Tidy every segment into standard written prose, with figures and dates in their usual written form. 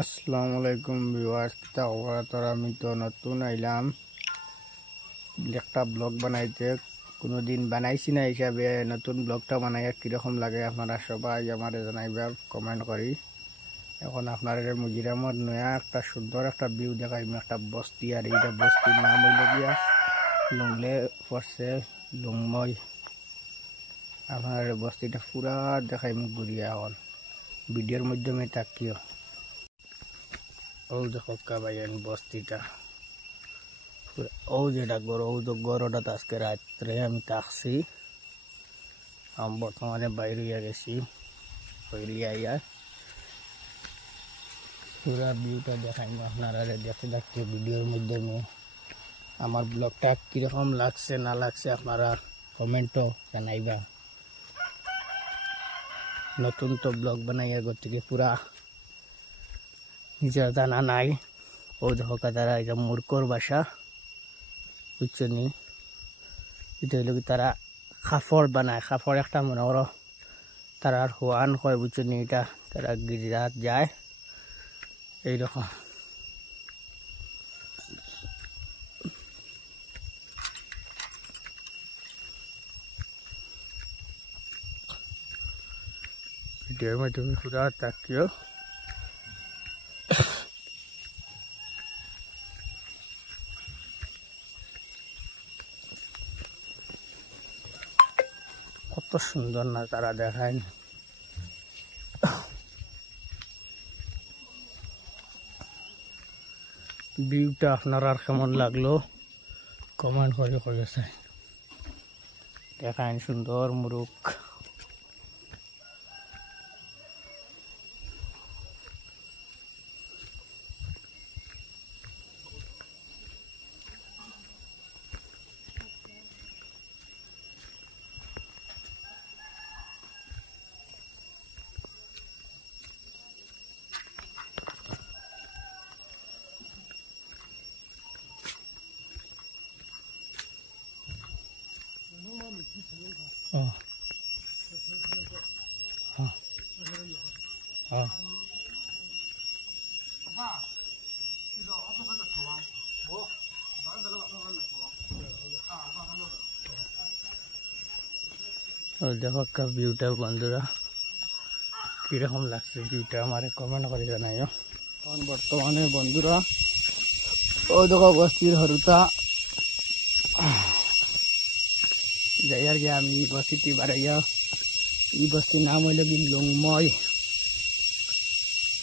আসসালামু আলাইকুম ভিউয়ার্স, আমি তো নতুন আইলাম একটা ব্লগ বানাইতে। কোনোদিন বানাইছি না হিসাবে নতুন ব্লগটা বানাইয়া কীরকম লাগে আপনারা সবাই আমার জানাইবা কমেন্ট করি। এখন আপনারা মুজিরামত নয়া একটা সুন্দর একটা ভিউ দেখাইম, একটা বস্তি। আর এইটা বস্তির নাম হইল গিয়া লুংলে পড়ছে লুংময়। আপনার বস্তিটা পুরা দেখাইম ঘুরিয়া এখন ভিডিওর মাধ্যমে তাকিও। ও দেখো কাবাইন বস্তিটা ও যেটা গড়, ও তো গড়টা আজকে রাত্রে আমি থাকছি। আমি বর্তমানে বাইরে গেছি, বাইরে আইয়া পুরা ভিউটা দেখাইম আপনারা দেখতে দেখতে ভিডিওর মাধ্যমে। আমার ব্লগটা কিরকম লাগছে না লাগছে আপনারা কমেন্টও জানাইবা। নতুন তো ব্লগ বানাইয়া গর থেকে পুরা নিজের জানা নাই। ও দেখো তারা এটা মূর্খর বাসা, বুঝছো নি? এটা হইল কি তারা খাফড় বানায়, খাফড় একটা মনে করো তারা হোয়ান কয়, বুঝছো নি? এটা তারা গির্জাত যায় এইরকম। ভিডিওর মাধ্যমে পুরা তাকিও। কত সুন্দর না তারা দেখায়। ভিউটা আপনারা কেমন লাগলো কমেন্ট করে করেছে। দেখায় সুন্দর মুরুখ। দেখো একটা ভিউটা বন্ধুরা কিরকম লাগছে ভিউটা আমার কমেন্ট করে জানাইও। এখন বর্তমানে বন্ধুরা ও দেখো বস্তির হরুতা যাই আর কি আমি বস্তিটি বাড়াইয়া। এই বস্তির নাম হইল কি লুংময়,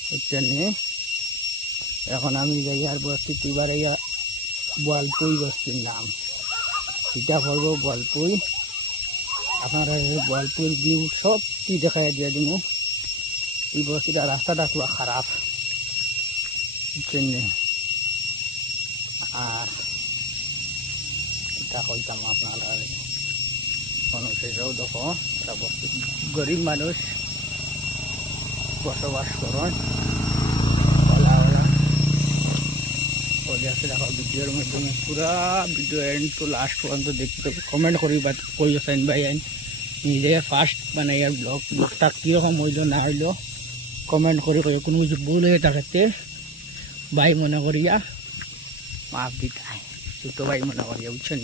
হচ্ছে নি? এখন আমি যাই আর বস্তিটি বাড়াইয়া বোয়ালপুই বস্তির নাম। এটা পড়বো বোয়ালপুই। আপনারা এই বোয়ালপুর ভিউ সব কি দেখাই দিয়ে দিব। এই বস্তিটা রাস্তাটা খুব খারাপ, বুঝছেন? আর এটা কইতাম আপনারা মানুষেরাও দেখো এটা বস্তি গরিব মানুষ বসবাস করেন। দেখো ভিডিওর মাধ্যমে পুরা ভিডিও এন্ড টু লাস্ট পর্যন্ত দেখতে কমেন্ট করি বা কই আছেন ভাই। নিজে ফার্স্ট বানাইয়া ব্লগটা কীরকম হইল না হইল কমেন্ট করে কই। কোনো কিছু ভুল হয়ে থাকতে ভাই মনে করিয়া মাফ দিতে, ছোটো ভাই মনে করিয়া, বুঝছেন?